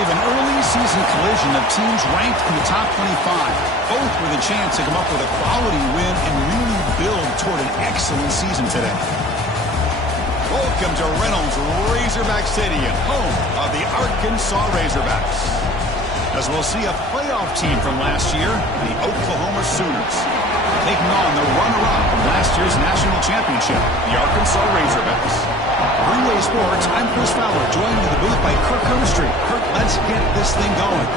We have an early season collision of teams ranked in the top 25, both with a chance to come up with a quality win and really build toward an excellent season today. Welcome to Reynolds Razorback Stadium, home of the Arkansas Razorbacks. As we'll see a playoff team from last year, the Oklahoma Sooners, taking on the runner-up from last year's national championship, the Arkansas Razorbacks. Greenway Sports, I'm Chris Fowler, joined in the booth by Kirk Hermstreet. Kirk, let's get this thing going.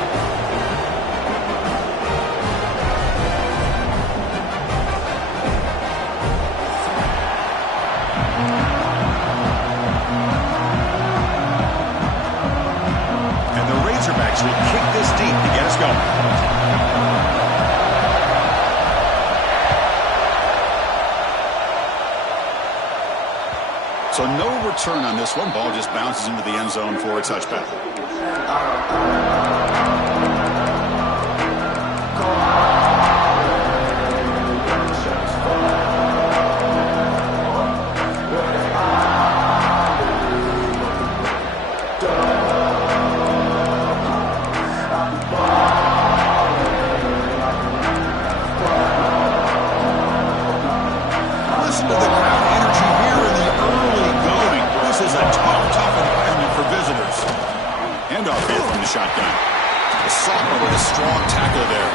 And the Razorbacks will kick this deep to get us going. So no return on this one. Ball just bounces into the end zone for a touchback. Listen to the crowd energy here in the early going. This is a tough environment for visitors. Handoff here from the shotgun. The sophomore with a strong tackle there.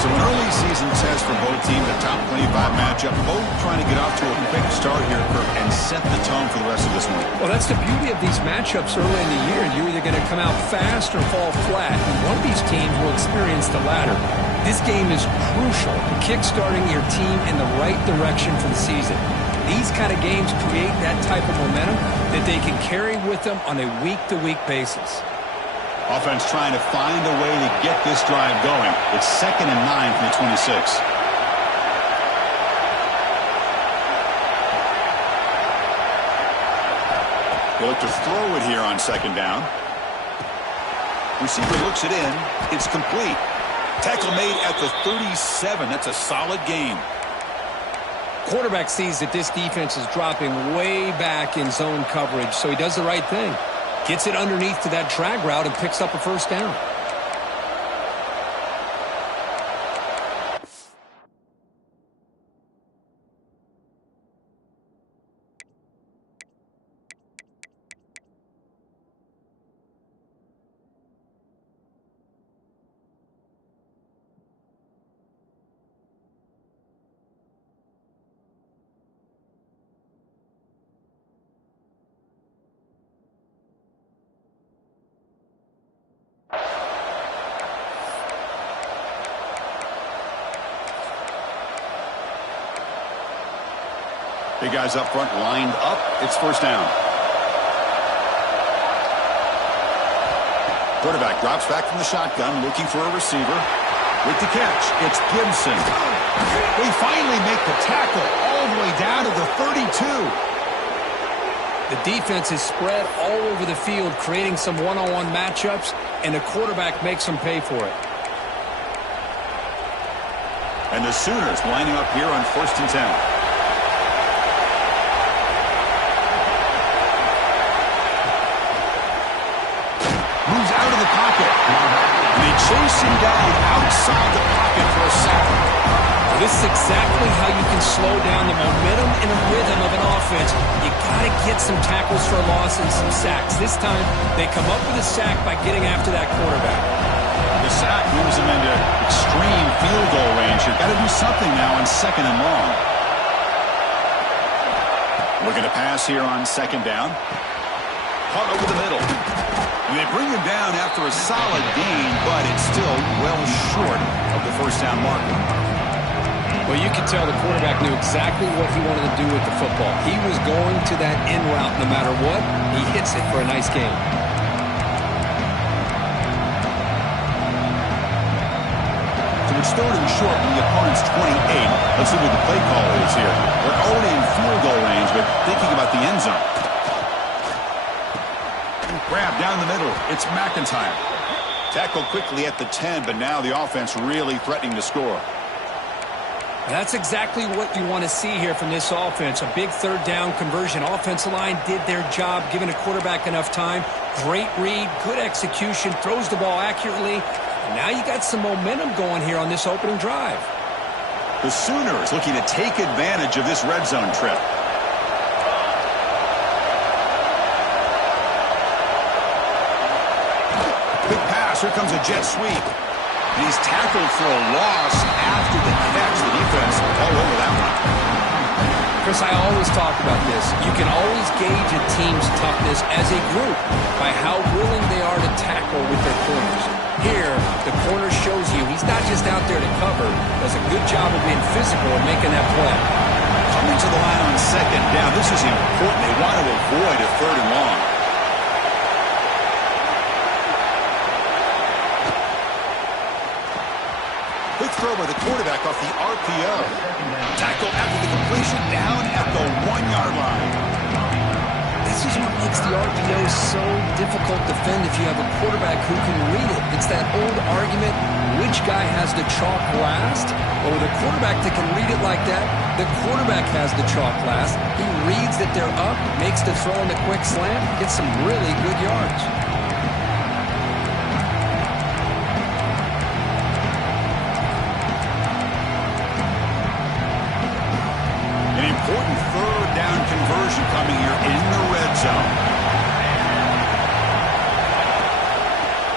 So an early season test for both teams, a top 25 matchup. Both trying to get off to a quick start here, Kirk, and set the tone for the rest of this one. Well, that's the beauty of these matchups early in the year. You're either going to come out fast or fall flat, and one of these teams will experience the latter. This game is crucial to kickstarting your team in the right direction for the season. These kind of games create that type of momentum that they can carry with them on a week-to-week basis. Offense trying to find a way to get this drive going. It's 2nd and 9 from the 26. They look to throw it here on 2nd down. Receiver looks it in. It's complete. Tackle made at the 37. That's a solid gain. Quarterback sees that this defense is dropping way back in zone coverage, so he does the right thing. Gets it underneath to that drag route and picks up a 1st down. Big guys up front lined up. It's 1st down. Quarterback drops back from the shotgun, looking for a receiver. With the catch, it's Gibson. They finally make the tackle all the way down to the 32. The defense is spread all over the field, creating some one-on-one matchups, and the quarterback makes them pay for it. And the Sooners lining up here on 1st and 10. Chase him down outside the pocket for a sack. This is exactly how you can slow down the momentum and a rhythm of an offense. You got to get some tackles for a loss and some sacks. This time, they come up with a sack by getting after that quarterback. The sack moves them into extreme field goal range. You've got to do something now on 2nd and long. Looking to pass here on 2nd down. Caught over the middle. And they bring him down after a solid gain, but it's still well short of the 1st down marker. Well, you can tell the quarterback knew exactly what he wanted to do with the football. He was going to that in route no matter what. He hits it for a nice gain. So it's 3rd and short from the opponent's 28. Let's see what the play call is here. They're already in field goal range, but thinking about the end zone. Grab down the middle. It's McIntyre. Tackled quickly at the 10, but now the offense really threatening to score. That's exactly what you want to see here from this offense. A big third down conversion. Offensive line did their job, giving a quarterback enough time. Great read, good execution, throws the ball accurately. And now you got some momentum going here on this opening drive. The Sooners looking to take advantage of this red zone trip. Big pass. Here comes a jet sweep. And he's tackled for a loss after the catch. The defense all over that one. Chris, I always talk about this. You can always gauge a team's toughness as a group by how willing they are to tackle with their corners. Here, the corner shows you he's not just out there to cover, does a good job of being physical and making that play. Coming to the line on second down. This is important. They want to avoid a third and long. Quick throw by the quarterback off the RPO. Tackle after the completion, down at the 1-yard line. This is what makes the RPO so difficult to defend if you have a quarterback who can read it. It's that old argument, which guy has the chalk last? Or with a quarterback that can read it like that, the quarterback has the chalk last. He reads that they're up, makes the throw in the quick slant, gets some really good yards. Important third down conversion coming here in the red zone.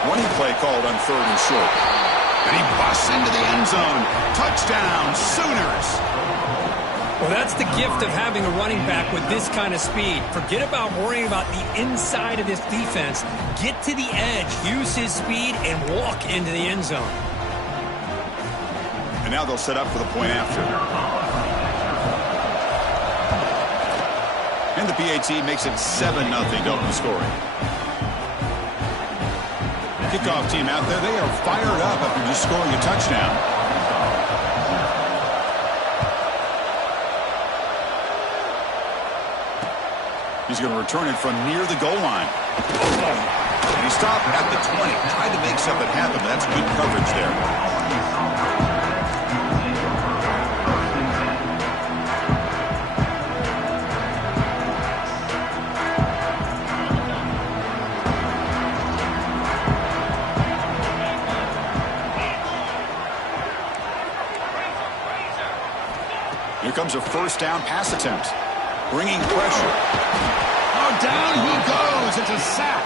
Running play called on third and short. And he busts into the end zone. Touchdown, Sooners. Well, that's the gift of having a running back with this kind of speed. Forget about worrying about the inside of this defense. Get to the edge, use his speed, and walk into the end zone. And now they'll set up for the point after. And the PAT makes it 7-0 to open scoring. Kickoff team out there, they are fired up after just scoring a touchdown. He's going to return it from near the goal line. And he stopped at the 20. Tried to make something happen, but that's good coverage there. Here comes a first down pass attempt. Bringing pressure. Oh, down he goes. It's a sack.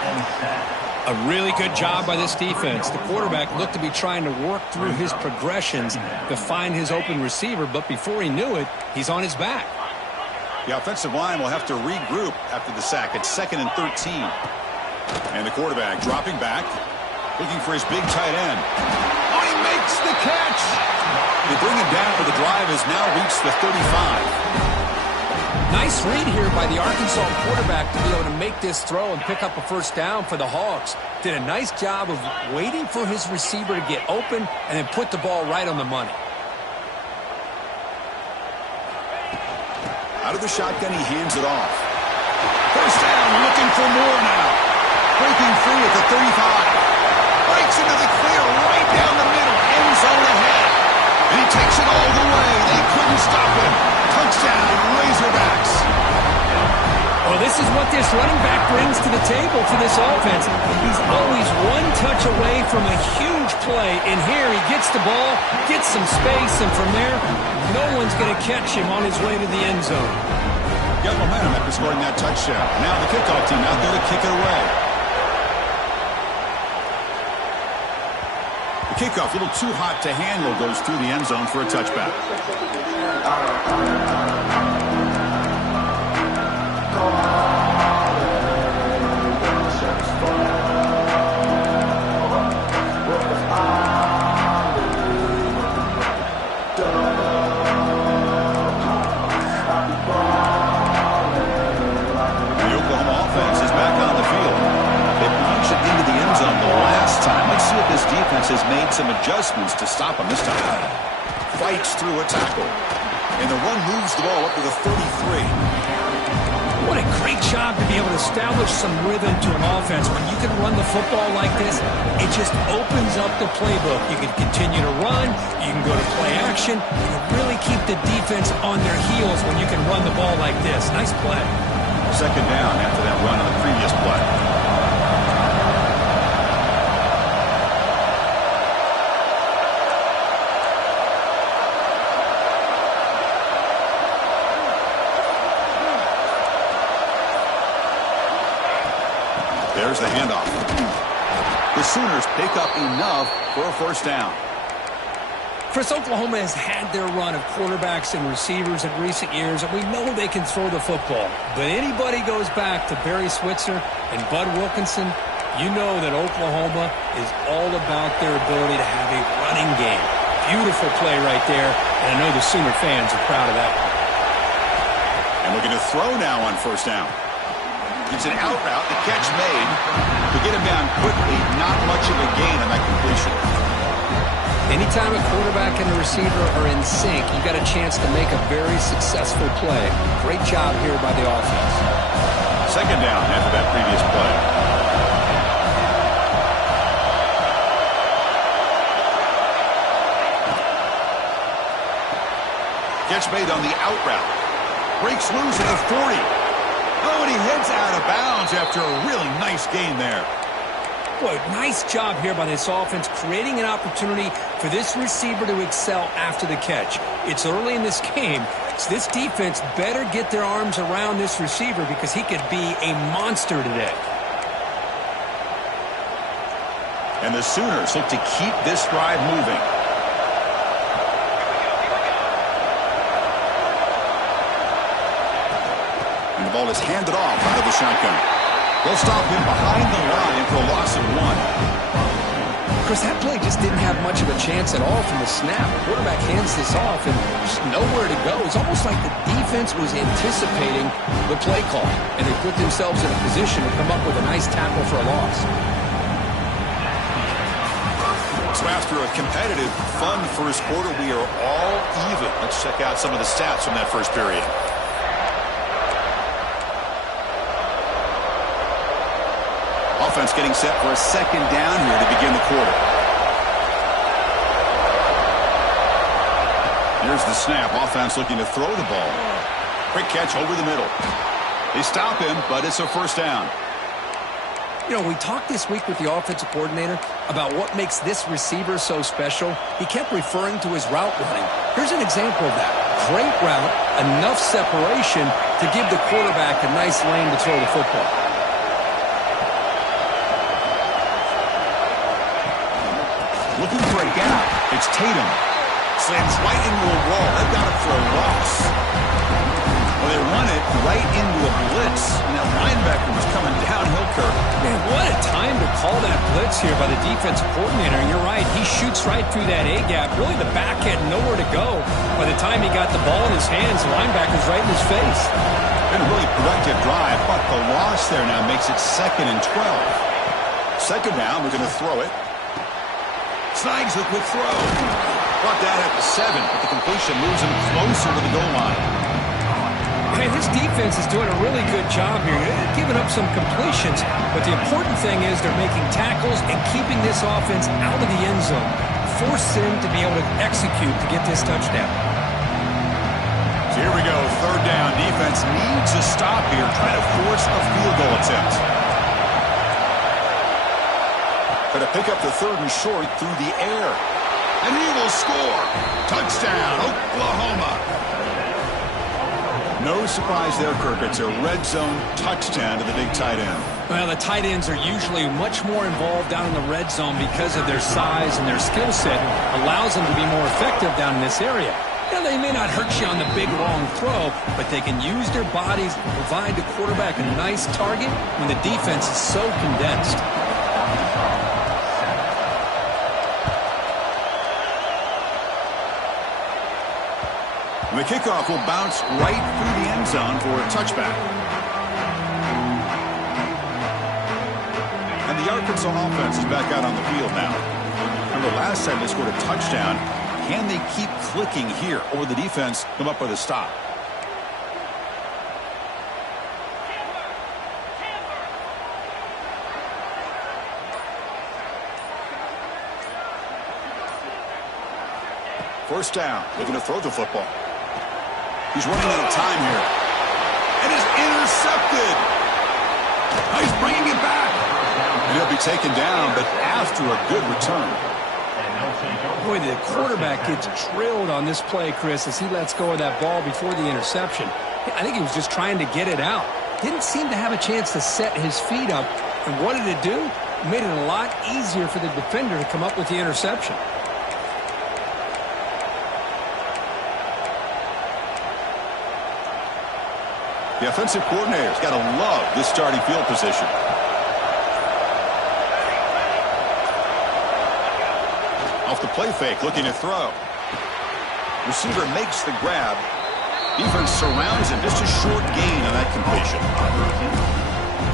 A really good job by this defense. The quarterback looked to be trying to work through his progressions to find his open receiver, but before he knew it, he's on his back. The offensive line will have to regroup after the sack. It's 2nd and 13. And the quarterback dropping back, looking for his big tight end. Oh, he makes the catch. They bring him down, but the drive has now reached the 35. Nice read here by the Arkansas quarterback to be able to make this throw and pick up a first down for the Hogs. Did a nice job of waiting for his receiver to get open and then put the ball right on the money. Out of the shotgun, he hands it off. First down, looking for more now. Breaking free at the 35. Breaks into the clear right down the middle. End zone ahead. And he takes it all the way. They couldn't stop him. Touchdown, Razorbacks. Well, this is what this running back brings to the table for this offense. He's always one touch away from a huge play. And here he gets the ball, gets some space, and from there, no one's going to catch him on his way to the end zone. Got momentum after scoring that touchdown. Now the kickoff team out there to kick it away. The kickoff, a little too hot to handle, goes through the end zone for a touchback. The Oklahoma offense is back on the field. They punched it into the end zone the last time. Let's see if this defense has made some adjustments to stop him this time. Fights through a tackle. And the run moves the ball up to the 33. What a great job to be able to establish some rhythm to an offense. When you can run the football like this, it just opens up the playbook. You can continue to run, you can go to play action, you can really keep the defense on their heels when you can run the ball like this. Nice play. Second down after that run on the previous play. There's the handoff. The Sooners pick up enough for a first down. Chris, Oklahoma has had their run of quarterbacks and receivers in recent years, and we know they can throw the football. But anybody goes back to Barry Switzer and Bud Wilkinson, you know that Oklahoma is all about their ability to have a running game. Beautiful play right there, and I know the Sooner fans are proud of that. And looking to throw now on first down. It's an out route, the catch made. To get him down quickly, not much of a gain on that completion. Anytime a quarterback and a receiver are in sync, you got a chance to make a very successful play. Great job here by the offense. Second down after that previous play. Catch made on the out route. Breaks loose at the 40. Oh, and he heads out of bounds after a really nice gain there. Boy, nice job here by this offense, creating an opportunity for this receiver to excel after the catch. It's early in this game, so this defense better get their arms around this receiver because he could be a monster today. And the Sooners look to keep this drive moving. And the ball is handed off out of the shotgun. They'll stop him behind the line for a loss of 1. Chris, that play just didn't have much of a chance at all from the snap. The quarterback hands this off, and there's nowhere to go. It's almost like the defense was anticipating the play call, and they put themselves in a position to come up with a nice tackle for a loss. So after a competitive, fun first quarter, we are all even. Let's check out some of the stats from that first period. Offense getting set for a second down here to begin the quarter. Here's the snap. Offense looking to throw the ball. Quick catch over the middle. They stop him, but it's a first down. You know, we talked this week with the offensive coordinator about what makes this receiver so special. He kept referring to his route running. Here's an example of that. Great route, enough separation to give the quarterback a nice lane to throw the football. Looking for a gap. It's Tatum. Slams right into a wall. They've got it for a loss. Well, they run it right into a blitz. And that linebacker was coming downhill, Kirk. Man, what a time to call that blitz here by the defensive coordinator. And you're right. He shoots right through that A-gap. Really, the back had nowhere to go. By the time he got the ball in his hands, the linebacker's right in his face. Been a really productive drive, but the loss there now makes it 2nd and 12. Second down, we're going to throw it. Snags the quick throw. Brought down at the 7, but the completion moves him closer to the goal line. Man, this defense is doing a really good job here. They're giving up some completions, but the important thing is they're making tackles and keeping this offense out of the end zone. Force them to be able to execute to get this touchdown. So here we go, third down. Defense needs a stop here, trying to force a field goal attempt. Going to pick up the 3rd and short through the air. And he will score. Touchdown, Oklahoma. No surprise there, Kirk. It's a red zone touchdown to the big tight end. Well, the tight ends are usually much more involved down in the red zone because of their size and their skill set. Allows them to be more effective down in this area. You know, they may not hurt you on the big, long throw, but they can use their bodies to provide the quarterback a nice target when the defense is so condensed. And the kickoff will bounce right through the end zone for a touchback. And the Arkansas offense is back out on the field now. Remember, last time they scored a touchdown. Can they keep clicking here, or will the defense come up with a stop? First down, looking to throw the football. He's running out of time here. And is intercepted. He's bringing it back. And he'll be taken down, but after a good return. Boy, the quarterback gets drilled on this play, Chris, as he lets go of that ball before the interception. I think he was just trying to get it out. Didn't seem to have a chance to set his feet up. And what did it do? It made it a lot easier for the defender to come up with the interception. The offensive coordinator's got to love this starting field position. Off the play fake, looking to throw. Receiver makes the grab. Defense surrounds him. Just a short gain on that completion.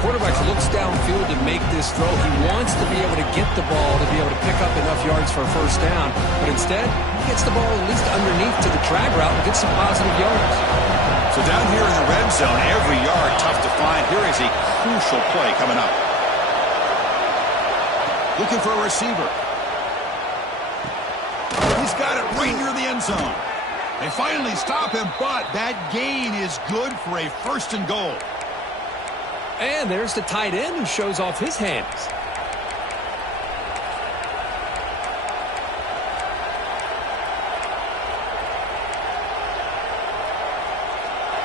Quarterback looks downfield to make this throw. He wants to be able to get the ball to be able to pick up enough yards for a first down. But instead, he gets the ball at least underneath to the drag route and gets some positive yards. So down here in the red zone, every yard tough to find. Here is a crucial play coming up. Looking for a receiver. He's got it right near the end zone. They finally stop him, but that gain is good for a first and goal. And there's the tight end who shows off his hands.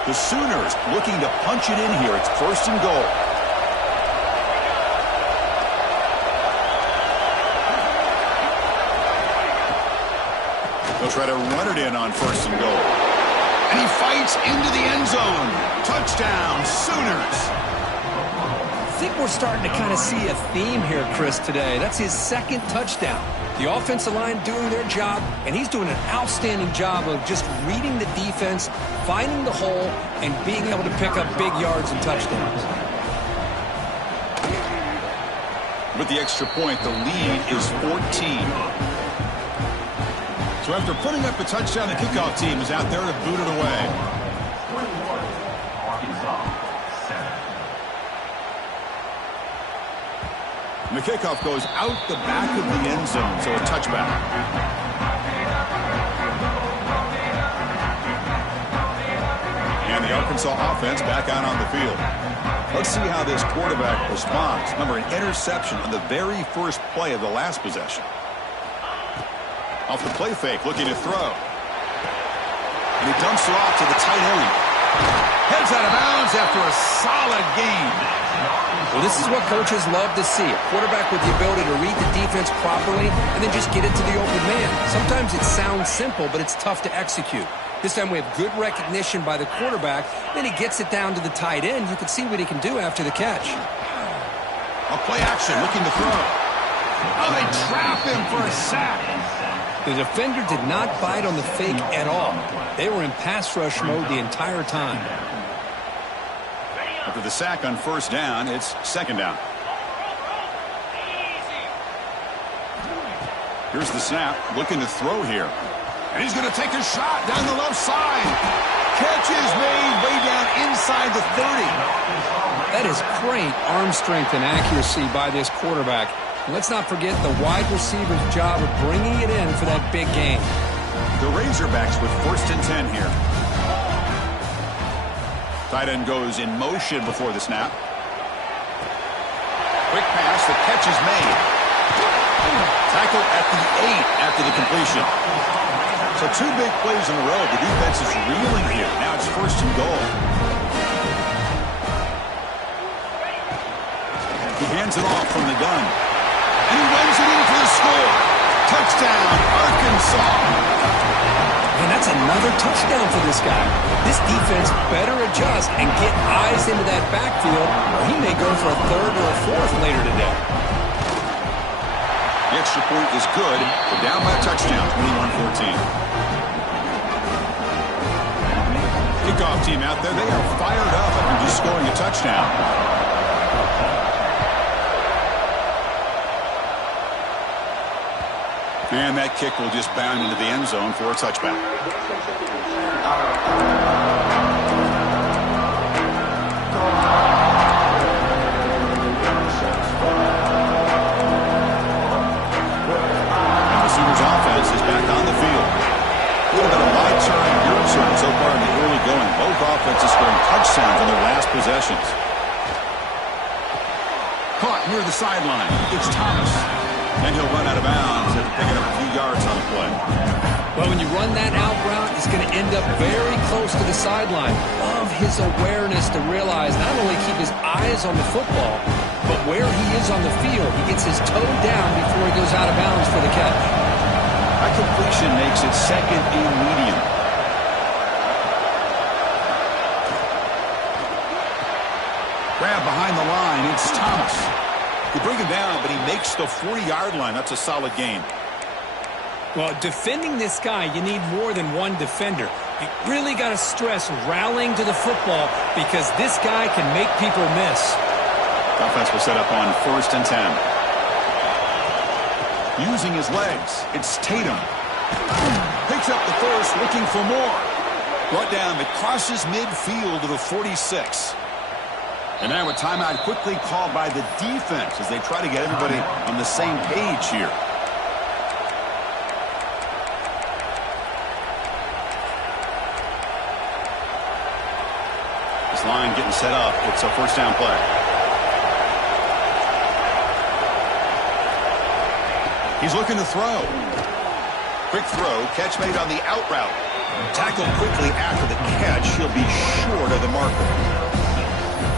The Sooners looking to punch it in here. It's first and goal. They'll try to run it in on first and goal. And he fights into the end zone. Touchdown, Sooners. I think we're starting to kind of see a theme here, Chris, today. That's his second touchdown. The offensive line doing their job, and he's doing an outstanding job of just reading the defense, finding the hole, and being able to pick up big yards and touchdowns. With the extra point, the lead is 14. So after putting up a touchdown, the kickoff team is out there to boot it away. And the kickoff goes out the back of the end zone, so a touchback. And the Arkansas offense back out on the field. Let's see how this quarterback responds. Remember, an interception on the very first play of the last possession. Off the play fake, looking to throw. And he dumps it off to the tight end. Heads out of bounds after a solid gain. Well, this is what coaches love to see. A quarterback with the ability to read the defense properly and then just get it to the open man. Sometimes it sounds simple, but it's tough to execute. This time we have good recognition by the quarterback. Then he gets it down to the tight end. You can see what he can do after the catch. A play action, looking to throw. Oh, they trap him for a sack. The defender did not bite on the fake at all. They were in pass rush mode the entire time. After the sack on first down, it's second down. Here's the snap, looking to throw here. And he's going to take a shot down the left side. Catch is made way down inside the 30. That is great arm strength and accuracy by this quarterback. And let's not forget the wide receiver's job of bringing it in for that big game. The Razorbacks with first and 10 here. Tight end goes in motion before the snap. Quick pass, the catch is made. Tackle at the 8 after the completion. So two big plays in a row. The defense is reeling here. Now it's first and goal. He hands it off from the gun. And he runs it in for the score. Touchdown, Arkansas. And that's another touchdown for this guy. This defense better adjust and get eyes into that backfield, or he may go for a third or a fourth later today. The extra point is good. We're down by a touchdown, 21-14. Kickoff team out there, they are fired up after just scoring a touchdown. And that kick will just bound into the end zone for a touchback. And the Sooners offense is back on the field. Little bit of my turn, your turn so far in the early going. Both offenses scoring touchdowns on their last possessions. Caught near the sideline. It's Thomas. And he'll run out of bounds after picking up a few yards on the play. Well, when you run that out route, it's going to end up very close to the sideline. Love his awareness to realize not only keep his eyes on the football, but where he is on the field. He gets his toe down before he goes out of bounds for the catch. That completion makes it second and medium. Grab behind the line. It's Thomas. You bring him down, but he makes the 40-yard line. That's a solid gain. Well, defending this guy, you need more than one defender. You really got to stress rallying to the football because this guy can make people miss. Offense will set up on 1st and 10. Using his legs, it's Tatum. Picks up the first, looking for more. Brought down, it crosses midfield to the 46. And now a timeout quickly called by the defense as they try to get everybody on the same page here. This line getting set up. It's a 1st down play. He's looking to throw. Quick throw, catch made on the out route. Tackled quickly after the catch. He'll be short of the marker.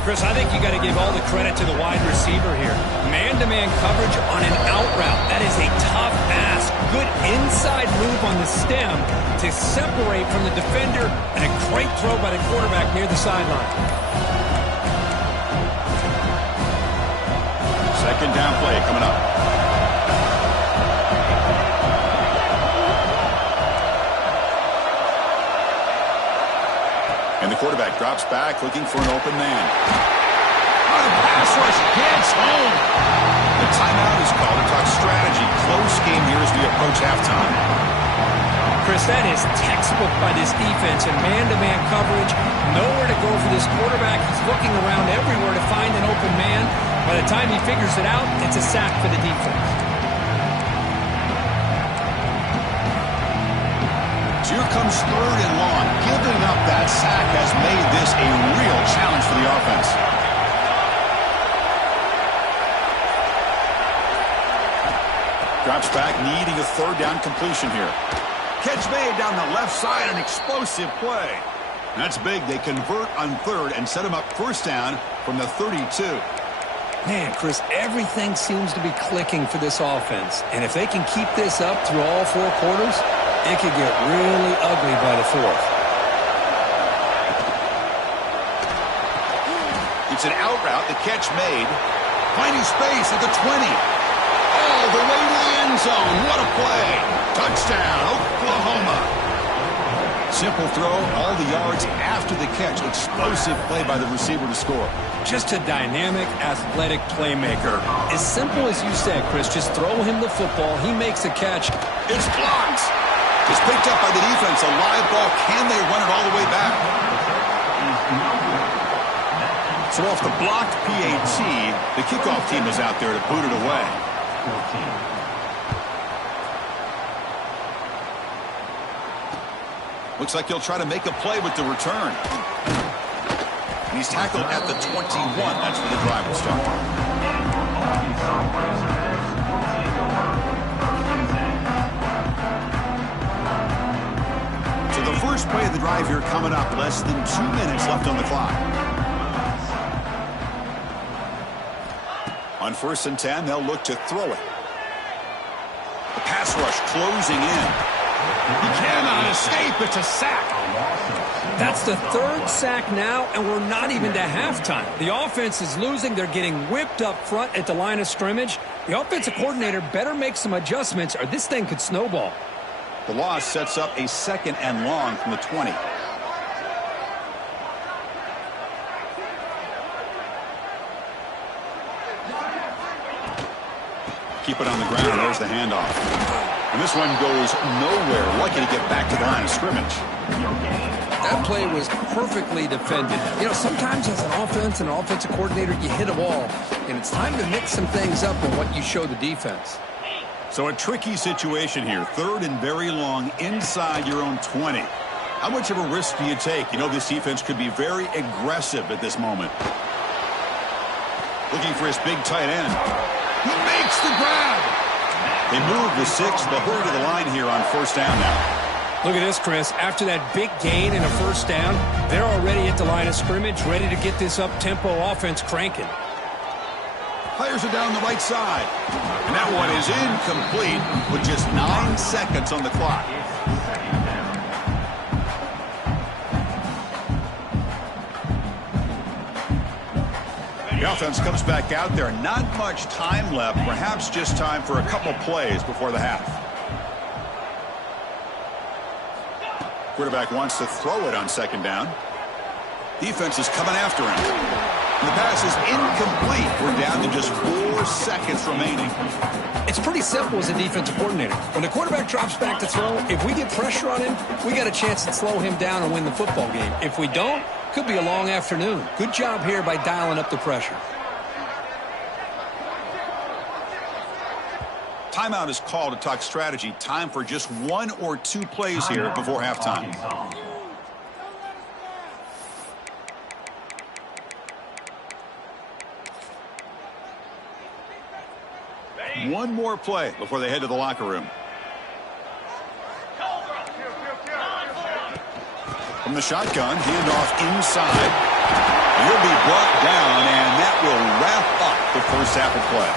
Chris, I think you got to give all the credit to the wide receiver here. Man-to-man coverage on an out route. That is a tough ask. Good inside move on the stem to separate from the defender, and a great throw by the quarterback near the sideline. 2nd down play coming up. And the quarterback drops back, looking for an open man. Oh, the pass rush gets home. The timeout is called to talk strategy. Close game here as we approach halftime. Chris, that is textbook by this defense and man-to-man coverage. Nowhere to go for this quarterback. He's looking around everywhere to find an open man. By the time he figures it out, it's a sack for the defense. Here comes 3rd and long. Giving up that sack has made this a real challenge for the offense. Drops back, needing a 3rd down completion here. Catch made down the left side, an explosive play. That's big. They convert on 3rd and set him up 1st down from the 32. Man, Chris, everything seems to be clicking for this offense. And if they can keep this up through all 4 quarters, it could get really ugly by the 4th. It's an out route. The catch made. Finding space at the 20. All the way to the end zone. What a play. Touchdown, Oklahoma. Simple throw, all the yards after the catch. Explosive play by the receiver to score. Just a dynamic, athletic playmaker. As simple as you said, Chris, just throw him the football. He makes a catch. It's blocked. It's picked up by the defense. A live ball. Can they run it all the way back? So off the blocked PAT, the kickoff team is out there to boot it away. Looks like he'll try to make a play with the return. And he's tackled at the 21. That's where the drive will start. So the first play of the drive here coming up. Less than 2 minutes left on the clock. On 1st and 10, they'll look to throw it. The pass rush closing in. He cannot escape. It's a sack. That's the 3rd sack now, and we're not even to halftime. The offense is losing. They're getting whipped up front at the line of scrimmage. The offensive coordinator better make some adjustments, or this thing could snowball. The loss sets up a 2nd and long from the 20. Keep it on the ground. There's the handoff. And this one goes nowhere. Lucky to get back to the line of scrimmage. That play was perfectly defended. You know, sometimes as an offense and an offensive coordinator, you hit a wall. And it's time to mix some things up on what you show the defense. So a tricky situation here. 3rd and very long inside your own 20. How much of a risk do you take? You know this defense could be very aggressive at this moment. Looking for his big tight end. He makes the grab. They move the 6. They'll hurry to the line here on 1st down now. Look at this, Chris. After that big gain and a 1st down, they're already at the line of scrimmage, ready to get this up-tempo offense cranking. Fires it down the right side. And that one is incomplete with just 9 seconds on the clock. The offense comes back out there. Not much time left. Perhaps just time for a couple plays before the half. Quarterback wants to throw it on 2nd down. Defense is coming after him. And the pass is incomplete. We're down to just 4 seconds remaining. It's pretty simple as a defensive coordinator. When the quarterback drops back to throw, if we get pressure on him, we got a chance to slow him down and win the football game. If we don't, could be a long afternoon. Good job here by dialing up the pressure. Timeout is called to talk strategy. Time for just 1 or 2 plays here before halftime. One more play before they head to the locker room. From the shotgun, handoff inside. He'll be brought down, and that will wrap up the 1st half of play.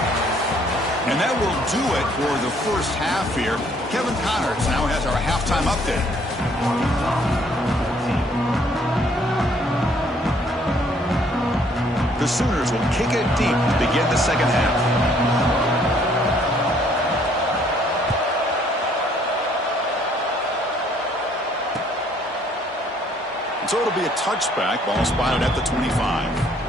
And that will do it for the 1st half here. Kevin Connors now has our halftime update. The Sooners will kick it deep to begin the 2nd half. So it'll be a touchback. Ball spotted at the 25.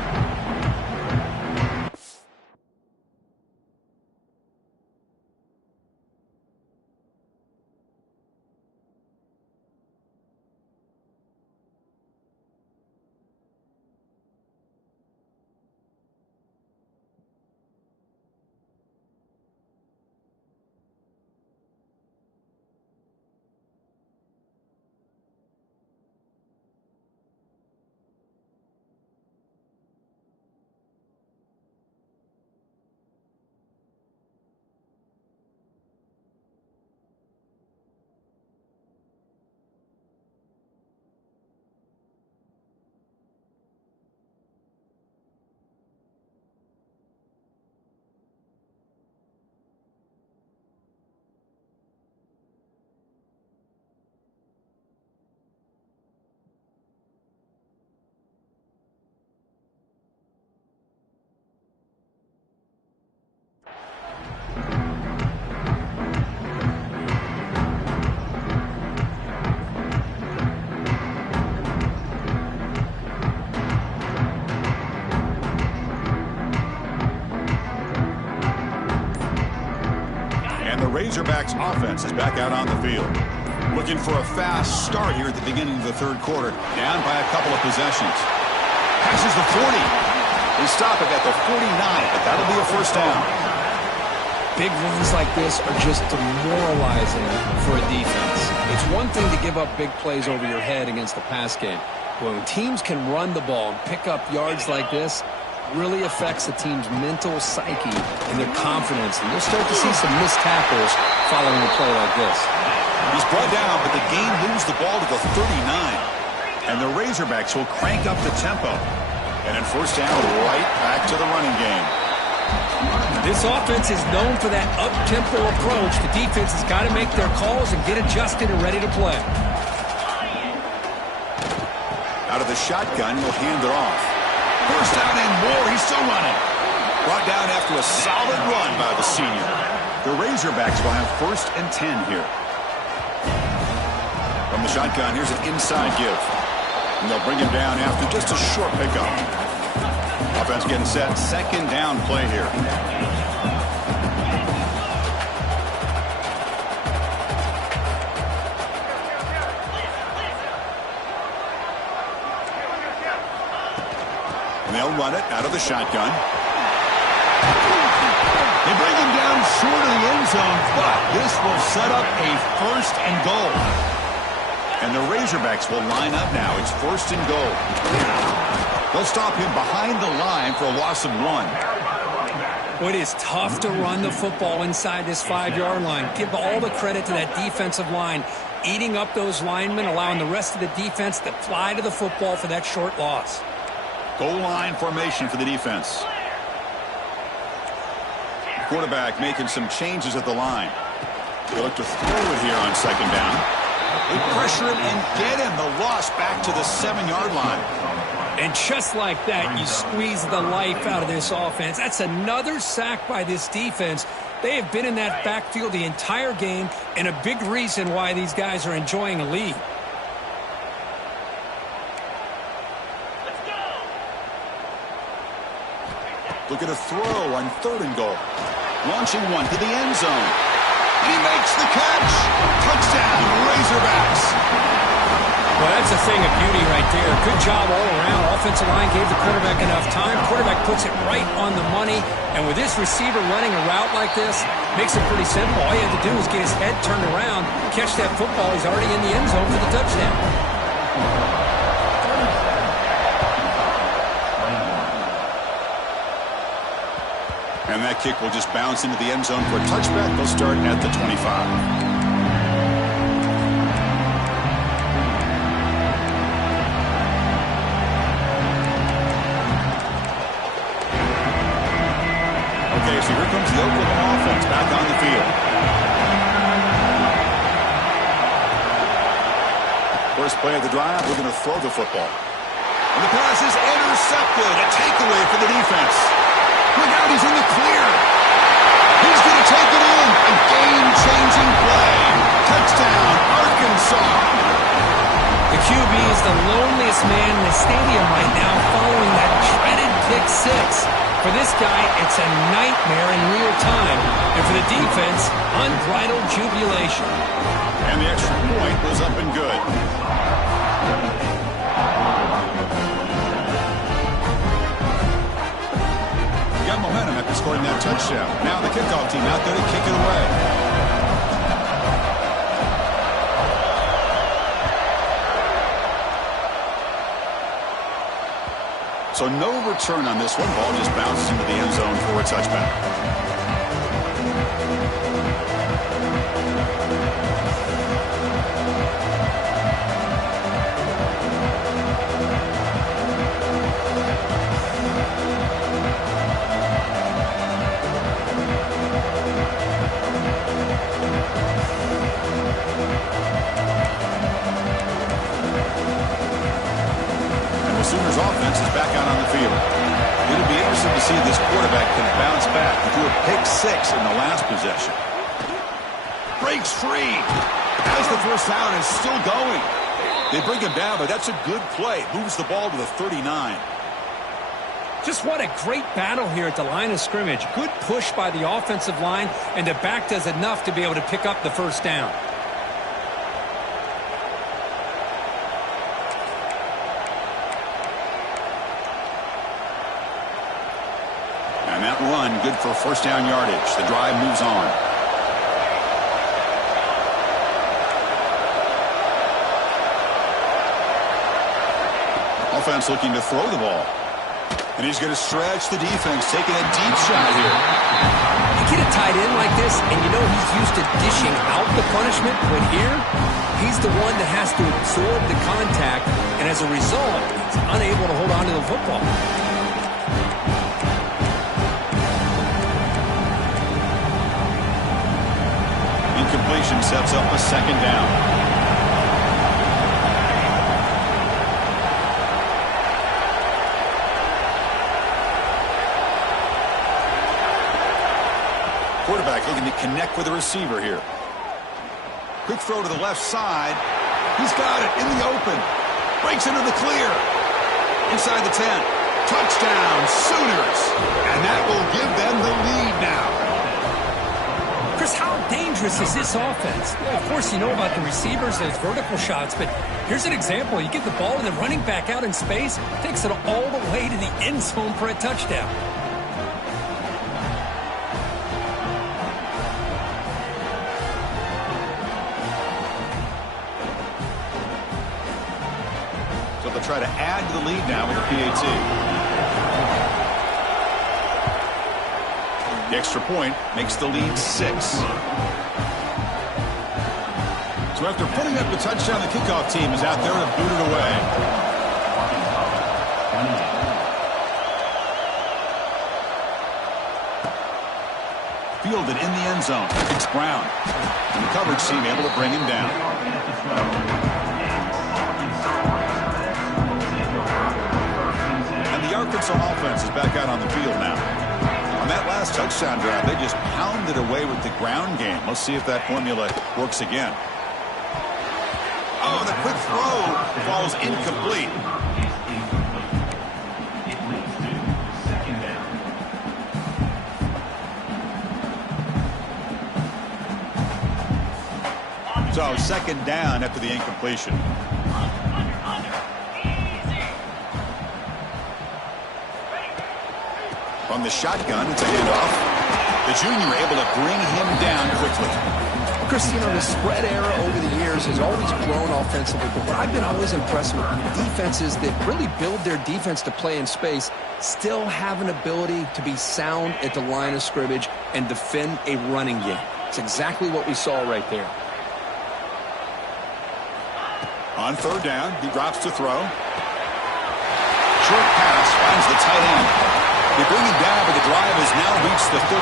Razorbacks offense is back out on the field. Looking for a fast start here at the beginning of the 3rd quarter. Down by a couple of possessions. Passes the 40. They stop it at the 49, but that'll be a 1st down. Big runs like this are just demoralizing for a defense. It's one thing to give up big plays over your head against the pass game. But when teams can run the ball and pick up yards like this, really affects the team's mental psyche and their confidence. And you'll start to see some missed tackles following a play like this. He's brought down, but the game moves the ball to the 39. And the Razorbacks will crank up the tempo. And then 1st down, right back to the running game. This offense is known for that up-tempo approach. The defense has got to make their calls and get adjusted and ready to play. Out of the shotgun, he'll hand it off. 1st down and more. He's still running. Brought down after a solid run by the senior. The Razorbacks will have 1st and 10 here. From the shotgun, here's an inside give. And they'll bring him down after just a short pickup. Offense getting set. 2nd down play here. And they'll run it out of the shotgun. They bring him down short of the end zone, but this will set up a 1st and goal. And the Razorbacks will line up now. It's 1st and goal. They'll stop him behind the line for a loss of 1. Well, it is tough to run the football inside this 5-yard line. Give all the credit to that defensive line, eating up those linemen, allowing the rest of the defense to fly to the football for that short loss. Goal line formation for the defense. Quarterback making some changes at the line. They look to throw it here on 2nd down. They pressure him and get him. The loss back to the 7-yard line. And just like that, you squeeze the life out of this offense. That's another sack by this defense. They have been in that backfield the entire game, and a big reason why these guys are enjoying a lead. Look at a throw on 3rd and goal. Launching one to the end zone. He makes the catch. Touchdown, Razorbacks. Well, that's a thing of beauty right there. Good job all around. Offensive line gave the quarterback enough time. Quarterback puts it right on the money. And with this receiver running a route like this, makes it pretty simple. All you have to do is get his head turned around, catch that football. He's already in the end zone for the touchdown. And that kick will just bounce into the end zone for a touchback. They'll start at the 25. Okay, so here comes the Oklahoma offense back on the field. First play of the drive, we're going to throw the football. And the pass is intercepted. A takeaway for the defense. Look out, he's in the clear. He's going to take it in. A game-changing play. Touchdown, Arkansas. The QB is the loneliest man in the stadium right now following that dreaded pick 6. For this guy, it's a nightmare in real time. And for the defense, unbridled jubilation. And the extra point was up and good. Got momentum after scoring that touchdown. Now the kickoff team out there to kick it away. So no return on this one. Ball just bounces into the end zone for a touchback. Sooners offense is back out on the field. It'll be interesting to see if this quarterback can bounce back. He threw a pick 6 in the last possession. Breaks free. As the first down is still going. They bring him down, but that's a good play. Moves the ball to the 39. Just what a great battle here at the line of scrimmage. Good push by the offensive line, and the back does enough to be able to pick up the first down. And that run, good for first down yardage. The drive moves on. Offense looking to throw the ball. And he's going to stretch the defense, taking a deep shot here. You get a tight end like this, and you know he's used to dishing out the punishment, but here, he's the one that has to absorb the contact, and as a result, he's unable to hold on to the football. Incompletion sets up a second down. Quarterback looking to connect with the receiver here. Quick throw to the left side. He's got it in the open. Breaks into the clear. Inside the 10. Touchdown, Sooners. And that will give them the lead now. Chris, how dangerous is this offense? Well, of course, you know about the receivers, those vertical shots, but here's an example. You get the ball and the running back out in space, takes it all the way to the end zone for a touchdown. try to add to the lead now with a PAT. The extra point makes the lead 6. So after putting up the touchdown, the kickoff team is out there to boot it away. Fielded in the end zone. It's Brown. And the coverage team able to bring him down. And the Arkansas offense is back out on the field now. On that last touchdown drive, they just pounded away with the ground game. Let's see if that formula works again. Oh, the quick throw falls incomplete. So, second down after the incompletion. From the shotgun, it's a handoff. The junior able to bring him down quickly. Chris, you know, the spread era over the years has always grown offensively, but what I've been always impressed with defenses that really build their defense to play in space still have an ability to be sound at the line of scrimmage and defend a running game. It's exactly what we saw right there. On third down, he drops to throw. Short pass finds the tight end. They bring him down, but the drive has now reached the 35.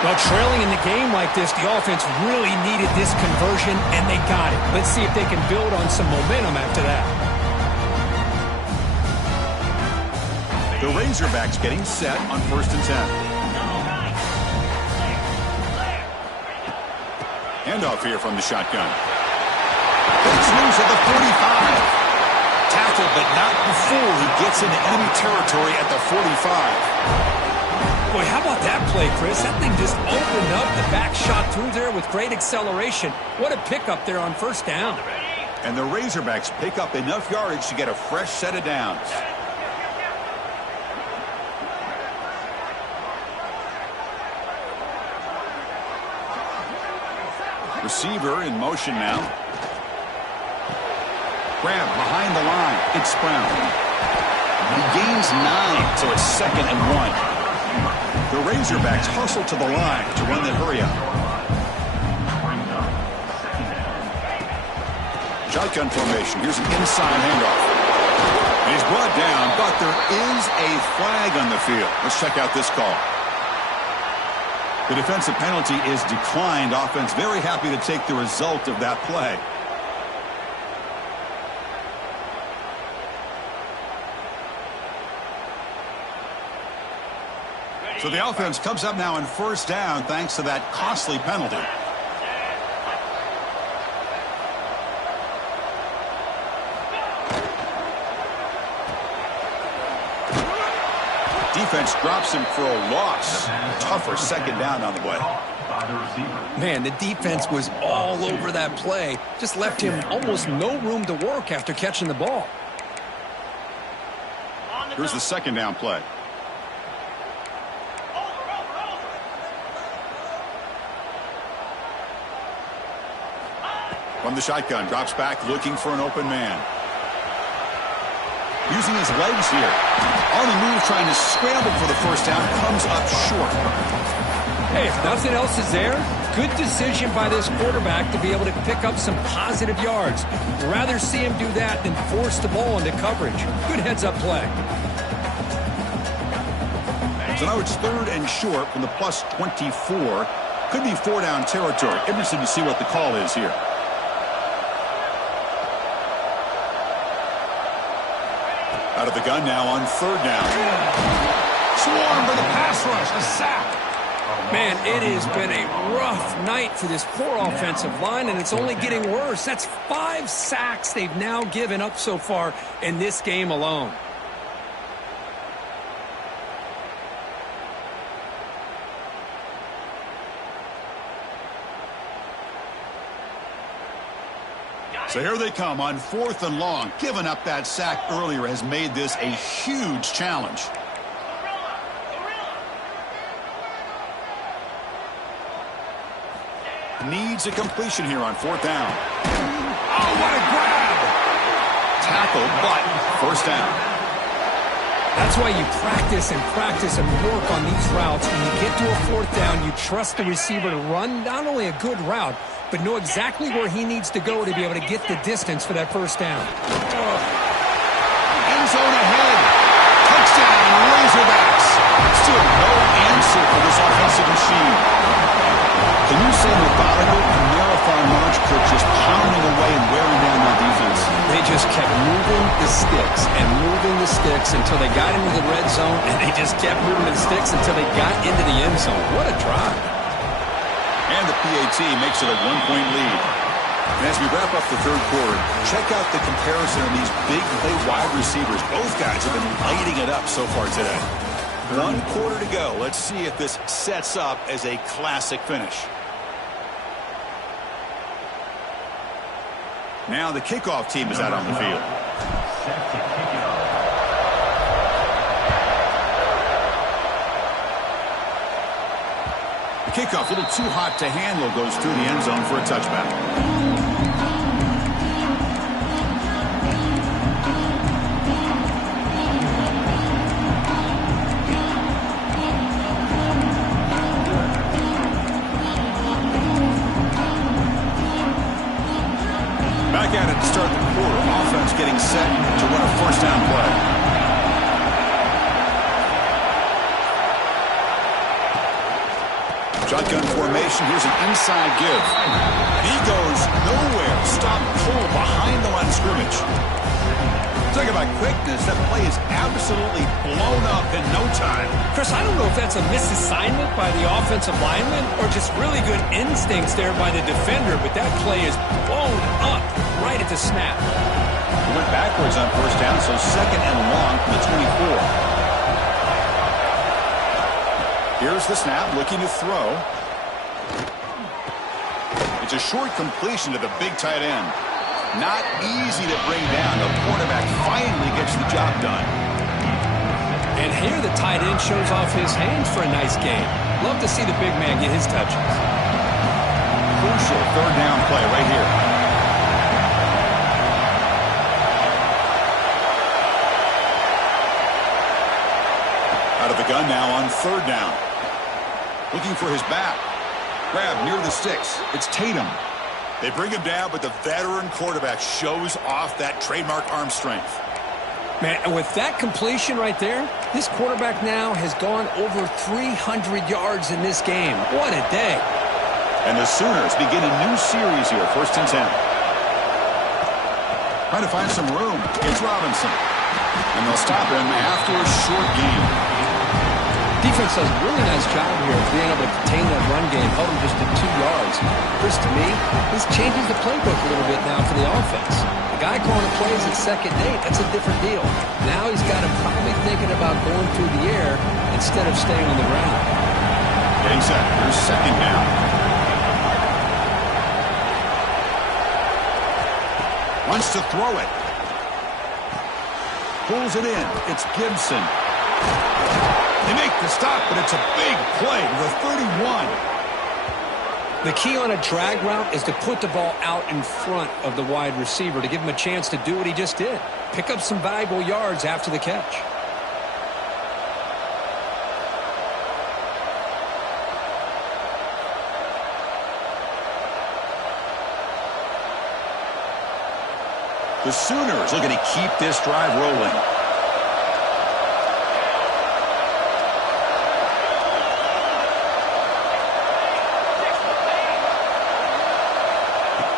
Well, trailing in the game like this, the offense really needed this conversion, and they got it. Let's see if they can build on some momentum after that. The Razorbacks getting set on 1st and 10. Handoff here from the shotgun. Breaks loose at the 45. Tackled, but not before he gets into enemy territory at the 45. Boy, how about that play, Chris? That thing just opened up. The back shot through there with great acceleration. What a pickup there on first down. And the Razorbacks pick up enough yardage to get a fresh set of downs. Receiver in motion now. Grab behind the line. It's Brown. He gains 9, so it's 2nd and 1. The Razorbacks hustle to the line to run the hurry-up. Shotgun formation. Here's an inside handoff. And he's brought down, but there is a flag on the field. Let's check out this call. The defensive penalty is declined. Offense very happy to take the result of that play. So the offense comes up now in 1st down thanks to that costly penalty. Defense drops him for a loss. Tougher 2nd down on the way. Man, the defense was all over that play. Just left him almost no room to work after catching the ball. Here's the 2nd down play. From the shotgun, drops back, looking for an open man. Using his legs here. On the move, trying to scramble for the 1st down, comes up short. Hey, if nothing else is there, good decision by this quarterback to be able to pick up some positive yards. Rather see him do that than force the ball into coverage. Good heads-up play. So now it's 3rd and short from the plus 24. Could be 4-down territory. Interested to see what the call is here. Out of the gun now on 3rd down. Swarmed by the pass rush. A sack. Man, it has been a rough night for this poor offensive line, and it's only getting worse. That's 5 sacks they've now given up so far in this game alone. So here they come on 4th and long. Giving up that sack earlier has made this a huge challenge. Needs a completion here on 4th down. Oh, what a grab! tackle, but first down. That's why you practice and work on these routes. When you get to a fourth down, you trust the receiver to run not only a good route, but know exactly where he needs to go to be able to get the distance for that first down. End zone ahead. Touchdown, Razorbacks. Still no answer for this offensive machine. Can you say methodical and marathon march, Kirk, just pounding away and wearing down their defense? They just kept moving the sticks until they got into the red zone, and they just kept moving the sticks until they got into the end zone. What a drive. And the PAT makes it a 1-point lead. And as we wrap up the third quarter, check out the comparison on these big play wide receivers. Both guys have been lighting it up so far today. 1 quarter to go. Let's see if this sets up as a classic finish. Now the kickoff team is out on the field. The kickoff, a little too hot to handle, goes through the end zone for a touchback. Back at it to start the quarter. Offense getting set to run a first down play. Shotgun formation. Here's an inside give. And he goes nowhere. Stop pull behind the line of scrimmage. Talk about quickness. That play is absolutely blown up in no time. Chris, I don't know if that's a misassignment by the offensive lineman or just really good instincts there by the defender, but that play is blown up right at the snap. He went backwards on first down, so second and long from the 24. Here's the snap, looking to throw. It's a short completion to the big tight end. Not easy to bring down. The quarterback finally gets the job done. And here the tight end shows off his hands for a nice game. Love to see the big man get his touches. Crucial third down play right here. Out of the gun now on third down. Looking for his back. Grab near the sticks. It's Tatum. They bring him down, but the veteran quarterback shows off that trademark arm strength. Man, and with that completion right there, this quarterback now has gone over 300 yards in this game. What a day. And the Sooners begin a new series here, 1st and 10. Trying to find some room. It's Robinson. And they'll stop him after a short game. Defense does a really nice job here of being able to contain that run game, held him just to 2 yards. Chris, to me, this changes the playbook a little bit now for the offense. The guy calling the plays at second and 8, that's a different deal. Now he's got him probably thinking about going through the air instead of staying on the ground. Getting set. Here's second down. Wants to throw it. Pulls it in. It's Gibson. They make the stop, but it's a big play to the 31. The key on a drag route is to put the ball out in front of the wide receiver to give him a chance to do what he just did. Pick up some valuable yards after the catch. The Sooners looking to keep this drive rolling.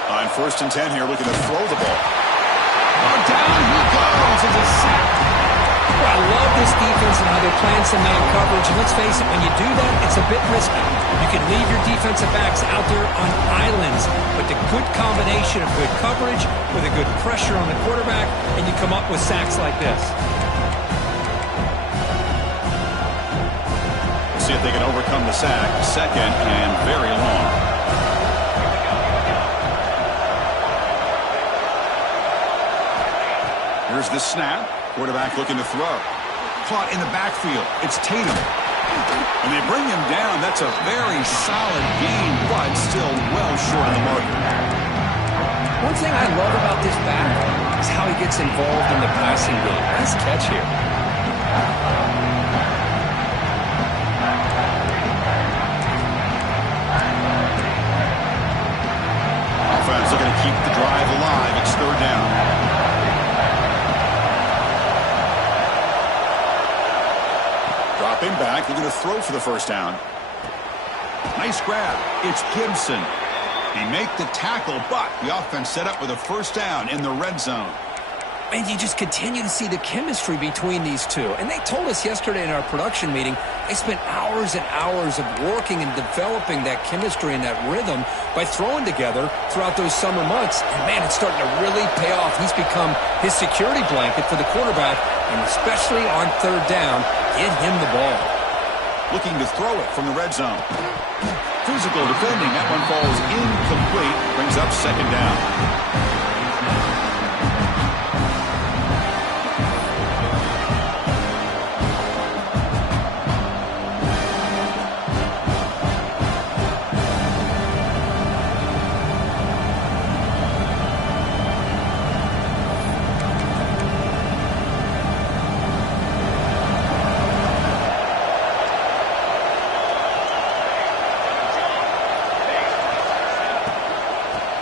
On 1st and 10 here, looking to throw the ball. Oh, down he goes. It's a sack. Well, I love this defense and how they're playing some man coverage. And let's face it, when you do that, it's a bit risky. You can leave your defensive backs out there on islands, but the good combination of good coverage with a good pressure on the quarterback, and you come up with sacks like this. We'll see if they can overcome the sack. Second and very long. Here's the snap. Quarterback looking to throw. Caught in the backfield. It's Tatum. And they bring him down. That's a very solid gain, but still well short of the marker. One thing I love about this back is how he gets involved in the passing game. Nice catch here. Offense looking to keep the drive alive. It's third down. Dropping back. They're going to throw for the first down. Nice grab. It's Gibson. He make the tackle, but the offense set up with a first down in the red zone. And you just continue to see the chemistry between these two. And they told us yesterday in our production meeting, they spent hours and hours of working and developing that chemistry and that rhythm by throwing together throughout those summer months. And, man, it's starting to really pay off. He's become his security blanket for the quarterback, and especially on third down, get him the ball. Looking to throw it from the red zone. Physical defending. That one falls incomplete. Brings up second down.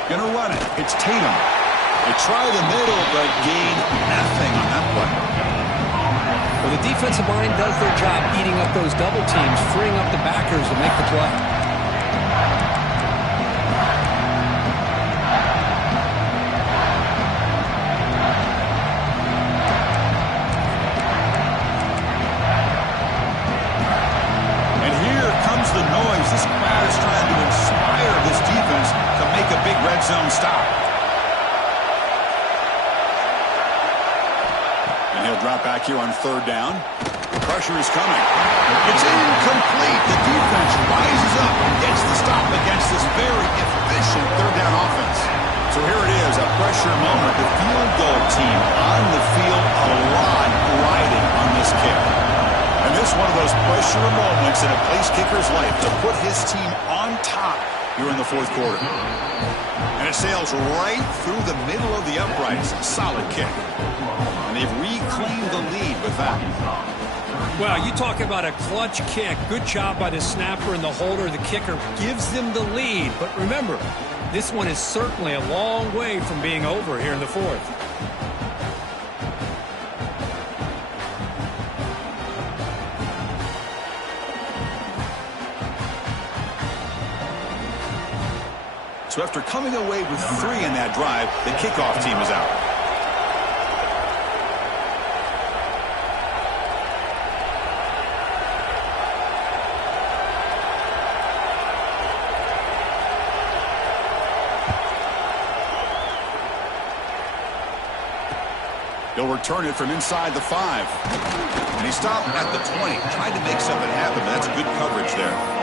Gonna run it. It's Tatum. They try the middle, but gain nothing on that play. Well, the defensive line does their job eating up those double teams, freeing up the backers to make the play. And here comes the noise. This crowd is trying to inspire this defense to make a big red zone stop. And he'll drop back here on third down. The pressure is coming. It's incomplete. The defense rises up and gets the stop against this very efficient third down offense. So here it is, a pressure moment. The field goal team on the field, a lot riding on this kick. And this is one of those pressure moments in a place kicker's life to put his team on top here in the fourth quarter. And it sails right through the middle of the uprights. Solid kick. And they've reclaimed the lead with that. Well, you talk about a clutch kick. Good job by the snapper and the holder. The kicker gives them the lead. But remember, this one is certainly a long way from being over here in the fourth. So after coming away with 3 in that drive, the kickoff team is out. He'll return it from inside the 5. And he stopped at the 20. Tried to make something happen, but that's good coverage there.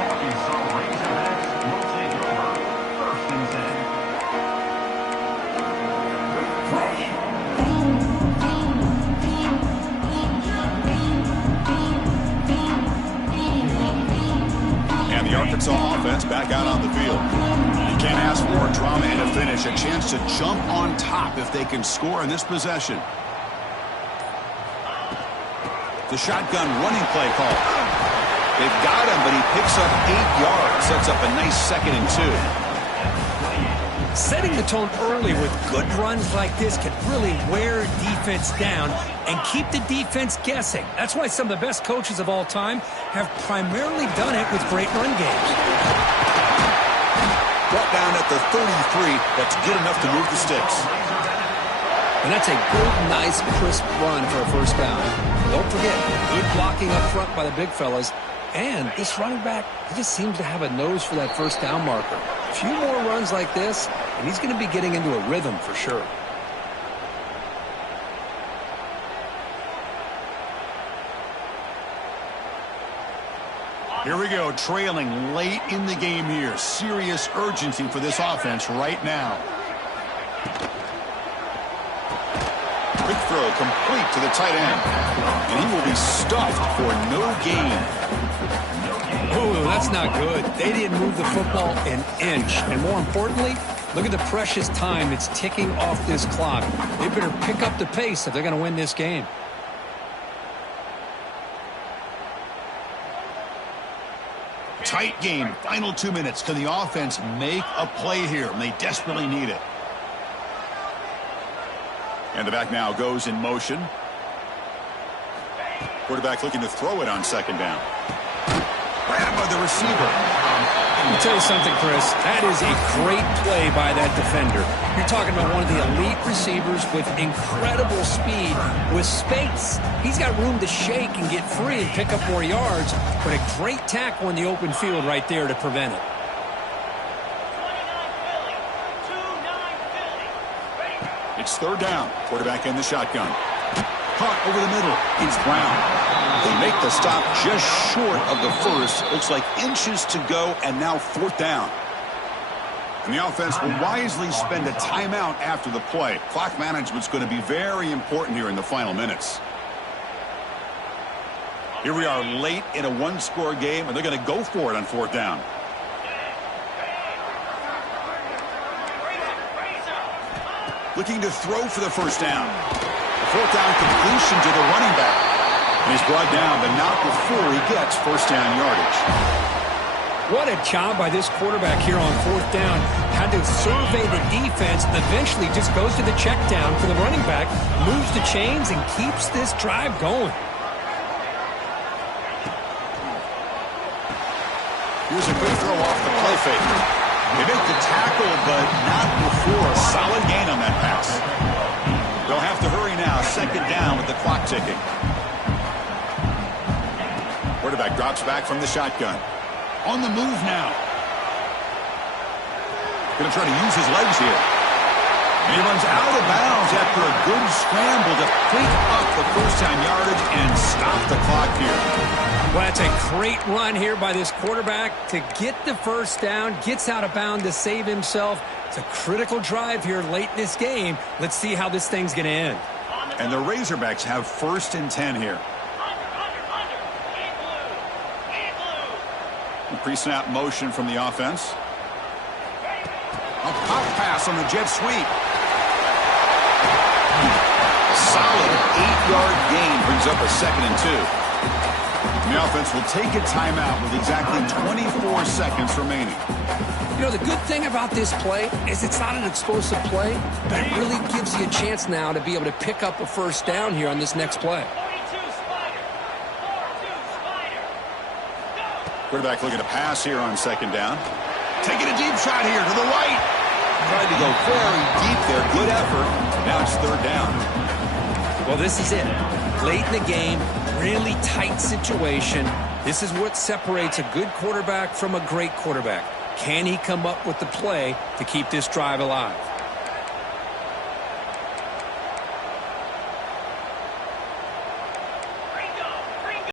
The Arkansas offense back out on the field. You can't ask for more drama and a finish. A chance to jump on top if they can score in this possession. The shotgun running play call. They've got him, but he picks up 8 yards. Sets up a nice 2nd and 2. Setting the tone early with good runs like this can really wear defense down and keep the defense guessing. That's why some of the best coaches of all time have primarily done it with great run games. Brought down at the 33. That's good enough to move the sticks. And that's a good, nice, crisp run for a first down. Don't forget, good blocking up front by the big fellas. And this running back, he just seems to have a nose for that first down marker. A few more runs like this, and he's going to be getting into a rhythm for sure. Here we go, trailing late in the game here. Serious urgency for this offense right now. Quick throw complete to the tight end. And he will be stuffed for no gain. Oh, that's not good. They didn't move the football an inch. And more importantly, Look at the precious time that's ticking off this clock. They better pick up the pace if they're going to win this game. Tight game. Final 2 minutes. Can the offense make a play here? And they desperately need it. And the back now goes in motion. Quarterback looking to throw it on second down. Grabbed by the receiver. Let me tell you something, Chris. That is a great play by that defender. You're talking about one of the elite receivers with incredible speed, with space. He's got room to shake and get free and pick up more yards, but a great tackle in the open field right there to prevent it. It's third down. Quarterback in the shotgun. Caught over the middle. It's Brown. They make the stop just short of the first. Looks like inches to go, and now fourth down. And the offense will wisely spend a timeout after the play. Clock management's going to be very important here in the final minutes. Here we are late in a one-score game, and they're going to go for it on fourth down. Looking to throw for the first down. A fourth down completion to the running back. And he's brought down, but not before he gets first down yardage. What a job by this quarterback here on fourth down. Had to survey the defense, eventually just goes to the check down for the running back, moves the chains, and keeps this drive going. Here's a good throw off the play fake. They make the tackle, but not before a solid gain on that pass. They'll have to hurry now. Second down with the clock ticking. Quarterback drops back from the shotgun. On the move now. Going to try to use his legs here. And he runs out of bounds after a good scramble to pick up the first down yardage and stop the clock here. Well, that's a great run here by this quarterback to get the first down, gets out of bounds to save himself. It's a critical drive here late in this game. Let's see how this thing's going to end. And the Razorbacks have first and 10 here. Pre-snap motion from the offense. A pop pass on the jet sweep. A solid 8-yard gain brings up a 2nd and 2. And the offense will take a timeout with exactly 24 seconds remaining. You know, the good thing about this play is it's not an explosive play, but it really gives you a chance now to be able to pick up a first down here on this next play. Quarterback looking to pass here on second down. Taking a deep shot here to the right. Tried to go very deep there. Good effort. Now it's third down. Well, this is it. Late in the game, really tight situation. This is what separates a good quarterback from a great quarterback. Can he come up with the play to keep this drive alive?